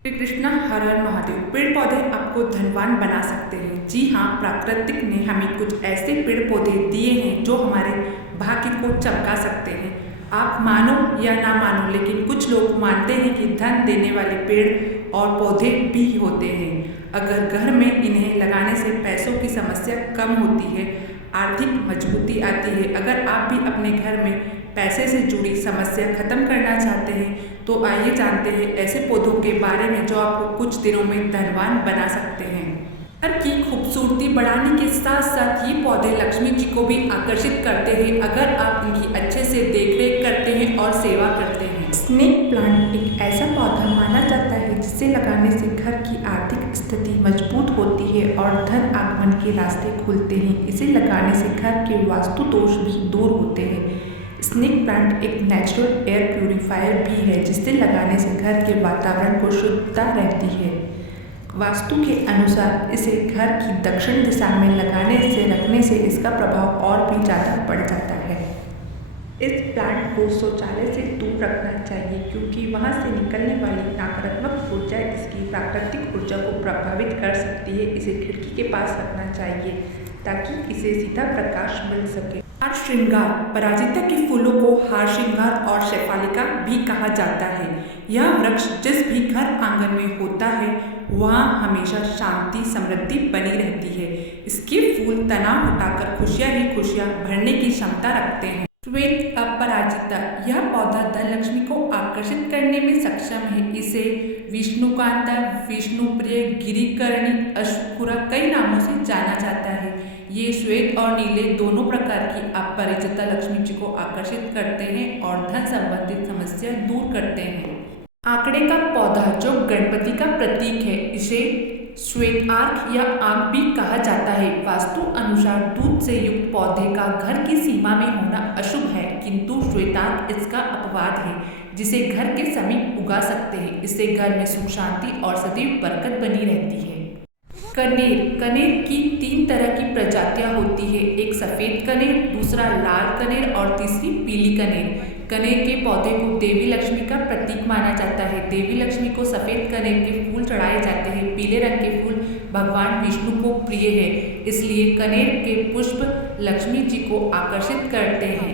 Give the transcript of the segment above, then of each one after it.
श्री कृष्णा, हर हर महादेव। पेड़ पौधे आपको धनवान बना सकते हैं। जी हाँ, प्राकृतिक ने हमें कुछ ऐसे पेड़ पौधे दिए हैं जो हमारे भाग्य को चमका सकते हैं। आप मानो या ना मानो, लेकिन कुछ लोग मानते हैं कि धन देने वाले पेड़ और पौधे भी होते हैं। अगर घर में इन्हें लगाने से पैसों की समस्या कम होती है, आर्थिक मजबूती आती है। अगर आप भी अपने घर में पैसे से जुड़ी समस्या खत्म करना चाहते हैं तो आइए जानते हैं ऐसे पौधों के बारे में जो आपको कुछ दिनों में धनवान बना सकते हैं। घर की खूबसूरती बढ़ाने के साथ साथ ये पौधे लक्ष्मी जी को भी आकर्षित करते हैं अगर आप इनकी अच्छे से देखरेख करते हैं और सेवा करते हैं। स्नेक प्लांट एक ऐसा पौधा माना जाता है जिसे लगाने से घर की आर्थिक स्थिति मजबूत होती है और धन आगमन के रास्ते खुलते हैं। इसे लगाने से घर के वास्तु दोष भी दूर होते हैं। स्नेक प्लांट एक नेचुरल एयर प्यूरिफायर भी है जिसे लगाने से घर के वातावरण को शुद्धता रहती है। वास्तु के अनुसार इसे घर की दक्षिण दिशा में लगाने से रखने से इसका प्रभाव और भी ज़्यादा बढ़ जाता है। इस प्लांट को शौचालय से दूर रखना चाहिए क्योंकि वहां से निकलने वाली नकारात्मक ऊर्जा इसकी प्राकृतिक ऊर्जा को प्रभावित कर सकती है। इसे खिड़की के पास रखना चाहिए ताकि इसे सीधा प्रकाश मिल सके। हार श्रृंगार, पराजिता के फूलों को हार श्रृंगार और शेफालिका भी कहा जाता है। यह वृक्ष जिस भी घर आंगन में होता है वहाँ हमेशा शांति समृद्धि बनी रहती है। इसके फूल तनाव हटाकर खुशियाँ ही खुशियाँ भरने की क्षमता रखते हैं। श्वेत अपराजिता, यह पौधा धनलक्ष्मी को आकर्षित करने में सक्षम है। इसे विष्णुकांता, विष्णुप्रिय, गिरिकर्णी, अशुकुरा कई नामों से जाना जाता है। ये श्वेत और नीले दोनों प्रकार की अपराजिता लक्ष्मी जी को आकर्षित करते हैं और धन संबंधित समस्या दूर करते हैं। आंकड़े का पौधा जो गणपति का प्रतीक है, इसे श्वेत आर्क या आंक भी कहा जाता है। वास्तु अनुसार दूध से युक्त पौधे का घर की सीमा में होना अशुभ है, किंतु श्वेतार्क इसका अपवाद है जिसे घर के समीप उगा सकते हैं। इससे घर में सुख शांति और सदैव बरकत बनी रहती है। कनेर, कनेर की 3 तरह की प्रजातियां होती है। एक सफ़ेद कनेर, दूसरा लाल कनेर और तीसरी पीली कनेर। कनेर के पौधे को देवी लक्ष्मी का प्रतीक माना जाता है। देवी लक्ष्मी को सफ़ेद कनेर के फूल चढ़ाए जाते हैं। पीले रंग के फूल भगवान विष्णु को प्रिय है, इसलिए कनेर के पुष्प लक्ष्मी जी को आकर्षित करते हैं।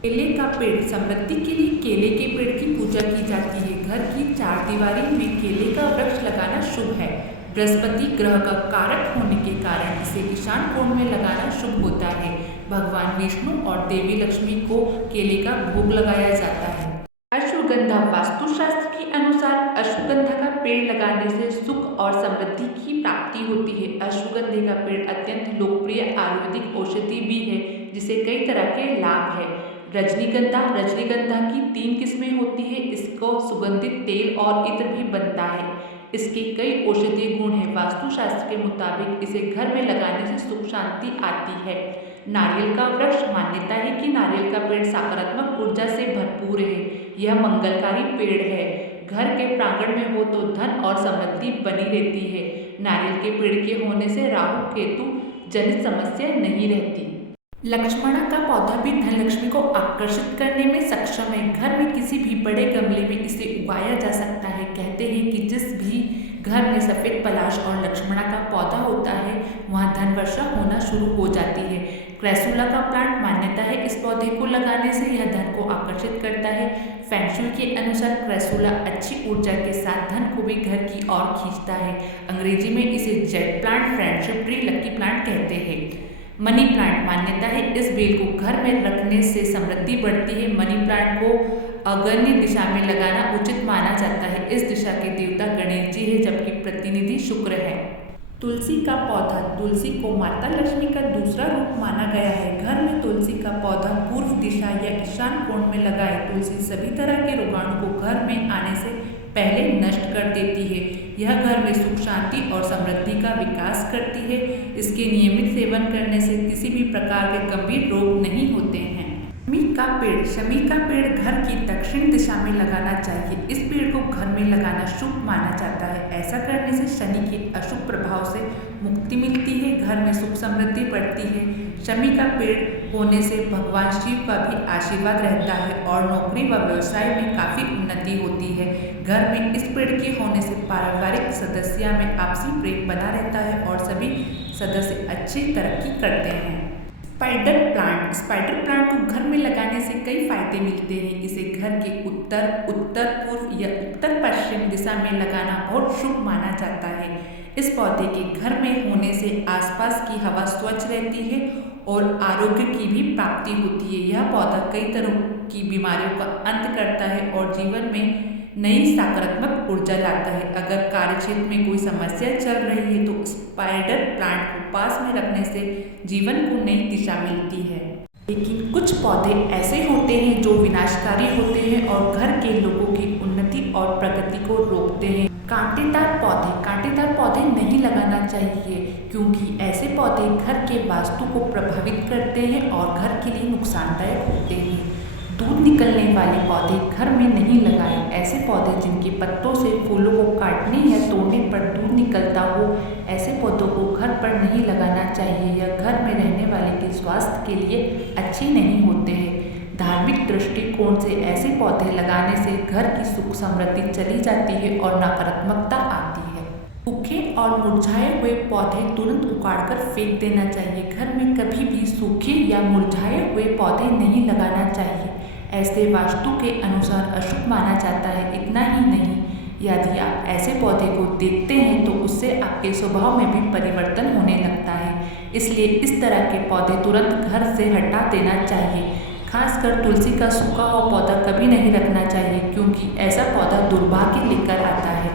केले का पेड़, समृद्धि के लिए केले के पेड़ की पूजा की जाती है। घर की चारदीवारी में केले का वृक्ष लगाना शुभ है। बृहस्पति ग्रह का कारक होने के कारण इसे ईशान कोण में लगाना शुभ होता है। भगवान विष्णु और देवी लक्ष्मी को केले का भोग लगाया जाता है। अश्वगंधा, वास्तुशास्त्र के अनुसार अश्वगंधा का पेड़ लगाने से सुख और समृद्धि की प्राप्ति होती है। अश्वगंधे का पेड़ अत्यंत लोकप्रिय आयुर्वेदिक औषधि भी है जिसे कई तरह के लाभ है। रजनीगंधा, रजनीगंधा की 3 किस्में होती है। इसको सुगंधित तेल और इत्र भी बनता है। इसके कई औषधीय गुण हैं। वास्तुशास्त्र के मुताबिक इसे घर में लगाने से सुख शांति आती है। नारियल का वृक्ष, मान्यता है कि नारियल का पेड़ सकारात्मक ऊर्जा से भरपूर है। यह मंगलकारी पेड़ है। घर के प्रांगण में हो तो धन और समृद्धि बनी रहती है। नारियल के पेड़ के होने से राहु केतु जनित समस्या नहीं रहती। लक्ष्मणा का पौधा भी धनलक्ष्मी को आकर्षित करने में सक्षम है। घर में किसी भी बड़े गमले में इसे उगाया जा सकता है। कहते हैं कि जिस भी घर में सफ़ेद पलाश और लक्ष्मणा का पौधा होता है वहाँ धन वर्षा होना शुरू हो जाती है। क्रेसुला का प्लांट, मान्यता है इस पौधे को लगाने से यह धन को आकर्षित करता है। फेंगशुई के अनुसार क्रेसुला अच्छी ऊर्जा के साथ धन को भी घर की ओर खींचता है। अंग्रेजी में इसे jade plant, friendship tree, lucky plant कहते हैं। मनी प्लांट, मान्यता है इस बेल को घर में रखने से समृद्धि बढ़ती है। मनी प्लांट को अग्नि दिशा में लगाना उचित माना जाता है। इस दिशा के देवता गणेश जी है जबकि प्रतिनिधि शुक्र है। तुलसी का पौधा, तुलसी को माता लक्ष्मी का दूसरा रूप माना गया है। घर में तुलसी का पौधा पूर्व दिशा या ईशान कोण में लगाए। तुलसी सभी तरह के रोगाणु को घर में आने से पहले नष्ट कर देती है। यह घर में सुख शांति और समृद्धि का विकास करती है। इसके नियमित सेवन करने से किसी भी प्रकार के गंभीर रोग नहीं होते हैं। शमी का पेड़ घर की दक्षिण दिशा में लगाना चाहिए। इस पेड़ को घर में लगाना शुभ माना जाता है। ऐसा करने से शनि के अशुभ प्रभाव से मुक्ति मिलती है, घर में सुख समृद्धि बढ़ती है। शमी का पेड़ होने से भगवान शिव का भी आशीर्वाद रहता है और नौकरी व व्यवसाय में काफ़ी उन्नति होती है। घर में इस पेड़ के होने से पारिवारिक सदस्य में आपसी प्रेम बना रहता है और सभी सदस्य अच्छी तरक्की करते हैं। स्पाइडर प्लांट को घर में लगाने से कई फायदे मिलते हैं। इसे घर के उत्तर पूर्व या उत्तर पश्चिम दिशा में लगाना बहुत शुभ माना जाता है। इस पौधे के घर में होने से आसपास की हवा स्वच्छ रहती है और आरोग्य की भी प्राप्ति होती है। यह पौधा कई तरह की बीमारियों का अंत करता है और जीवन में नई सकारात्मक ऊर्जा लाता है। अगर कार्यक्षेत्र में कोई समस्या चल रही है तो स्पाइडर प्लांट को पास में रखने से जीवन को नई दिशा मिलती है। लेकिन कुछ पौधे ऐसे होते हैं जो विनाशकारी होते हैं और घर के लोगों की उन्नति और प्रगति को रोकते हैं। कांटेदार पौधे नहीं लगाना चाहिए क्योंकि ऐसे पौधे घर के वास्तु को प्रभावित करते हैं और घर के लिए नुकसानदायक होते हैं। दूध निकलने वाले पौधे घर में नहीं लगाएं। ऐसे पौधे जिनके पत्तों से फूलों को काटने या तोड़ने पर दूध निकलता हो, ऐसे पौधों को घर पर नहीं लगाना चाहिए। यह घर में रहने वाले के स्वास्थ्य के लिए अच्छे नहीं होते हैं। धार्मिक दृष्टिकोण से ऐसे पौधे लगाने से घर की सुख समृद्धि चली जाती है और नकारात्मकता आती है। सूखे और मुरझाए हुए पौधे तुरंत उखाड़कर फेंक देना चाहिए। घर में कभी भी सूखे या मुरझाए हुए पौधे नहीं लगाना चाहिए। ऐसे वास्तु के अनुसार अशुभ माना जाता है। इतना ही नहीं, यदि आप ऐसे पौधे को देखते हैं तो उससे आपके स्वभाव में भी परिवर्तन होने लगता है। इसलिए इस तरह के पौधे तुरंत घर से हटा देना चाहिए। खासकर तुलसी का सूखा हुआ पौधा कभी नहीं रखना चाहिए क्योंकि ऐसा पौधा दुर्भाग्य लेकर आता है।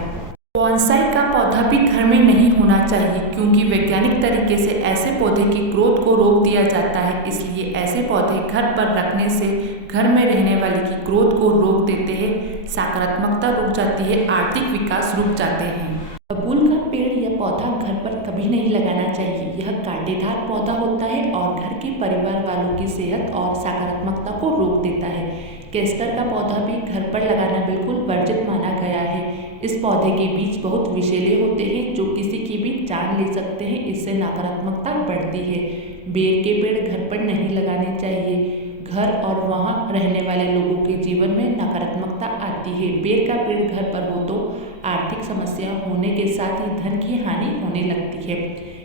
बोनसाई का पौधा भी घर में नहीं होना चाहिए क्योंकि वैज्ञानिक तरीके से ऐसे पौधे की ग्रोथ को रोक दिया जाता है। इसलिए ऐसे पौधे घर पर रखने से घर में रहने वाले की ग्रोथ को रोक देते हैं, सकारात्मकता रुक जाती है, आर्थिक विकास रुक जाते हैं। बबूल का पेड़ या पौधा घर पर कभी नहीं लगाना चाहिए। यह कांटेदार पौधा होता है और घर के परिवार वालों की सेहत और सकारात्मकता को रोक देता है। केस्टर का पौधा भी घर पर लगाना बिल्कुल वर्जित माना गया है। इस पौधे के बीज बहुत विषैले होते हैं जो किसी की भी जान ले सकते हैं। इससे नकारात्मकता बढ़ती है। बेर के पेड़ घर पर नहीं लगाने चाहिए। घर और वहाँ रहने वाले लोगों के जीवन में नकारात्मकता आती है। बेर का पेड़ घर पर हो तो आर्थिक समस्या होने के साथ ही धन की हानि होने लगती है,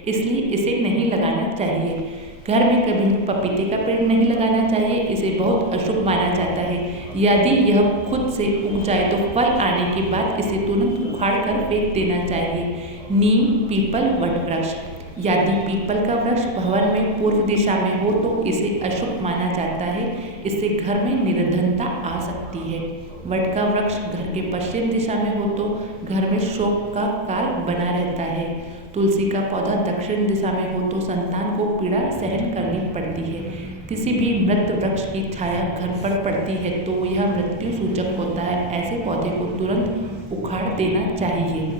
इसलिए इसे नहीं लगाना चाहिए। घर में कभी पपीते का पेड़ नहीं लगाना चाहिए। इसे बहुत अशुभ माना जाता है। यदि यह खुद से उग जाए तो फल आने के बाद इसे तुरंत उखाड़ कर फेंक देना चाहिए। नीम, पीपल, वटवृक्ष। यदि पीपल का वृक्ष भवन में पूर्व दिशा में हो तो इसे अशुभ माना जाता है। इससे घर में निर्धनता आ सकती है। वट का वृक्ष घर के पश्चिम दिशा में हो तो घर में शोक का काल बना रहता है। तुलसी का पौधा दक्षिण दिशा में हो तो संतान को पीड़ा सहन करनी पड़ती है। किसी भी मृत वृक्ष की छाया घर पर पड़ती है तो यह मृत्यु सूचक होता है। ऐसे पौधे को तुरंत उखाड़ देना चाहिए।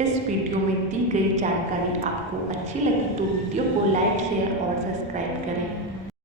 इस वीडियो में दी गई जानकारी आपको अच्छी लगी तो वीडियो को लाइक, शेयर और सब्सक्राइब करें।